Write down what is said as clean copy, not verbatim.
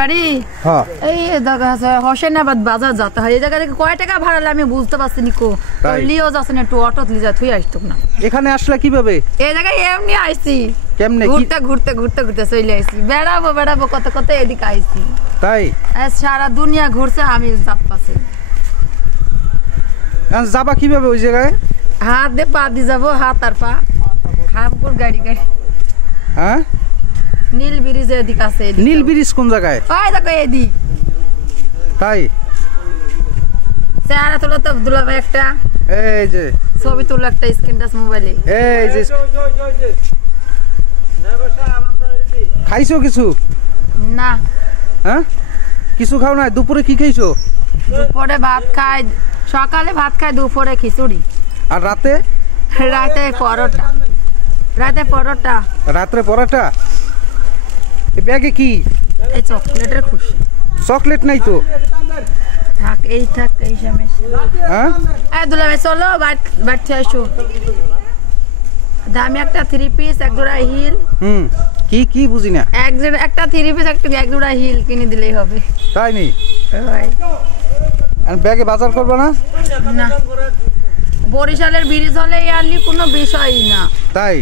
বাড়ি এই হোসেনাবাদ বাজার যেতে হয়। এই জায়গা থেকে কয় টাকা ভাড়া আমি বুঝতে পারছি নিকো। লিও যাচ্ছে না, একটু অটো লিজা তুই আসতো না। এখানে আসলে কিভাবে? এই জায়গায় এমনি আইছি, কেমনে ঘুরতে ঘুরতে ঘুরতে ঘুরতে চলে আইছি। বেড়াবো কত কত এদিকে আইছি। তাই সারা দুনিয়া ঘুরছে, আমি যাব পাচ্ছি। যাবা কিভাবে ওই জায়গায়? হাত দিয়ে পা দিয়ে যাবো, হাত আর পা হাফ করে গাড়ি। হ্যাঁ, নীল ব্রিজ এদিক আছে। নীল ব্রিজ কোন জায়গায়? ওই দেখো এদিক। তাই চেহারা তোলা তো দুলাভাই একটা, এই যে ছবি তোলা একটা স্ক্রিন টাচ মোবাইলে। এই যে খাইছো কিছু? না। হ্যাঁ, কিছু খাও না? দুপুরে কি খাইছো? দুপুরে ভাত খাই, সকালে ভাত খাই, দুপুরে খিচুড়ি। আর রাতে? রাতে পরোটা। রাত্রে পরোটা। এই ব্যাগে কি? এই চকলেটের খুশি। চকলেট নাই তো? থাক এই সময়। হ্যাঁ, এই দুলাভাই চলো বাড়তে আসো। দামি একটা 3 পিস, এক জোড়া হিল। কি কি বুঝি না। একটা 3 পিস, এক জোড়া হিল কিনে দিলেই হবে। তাই নি? আর ব্যাগে বাজার করবে না? না, বরিশালের ব্রিজ হলে ইয়ারলি কোনো বিষয়ই না। তাই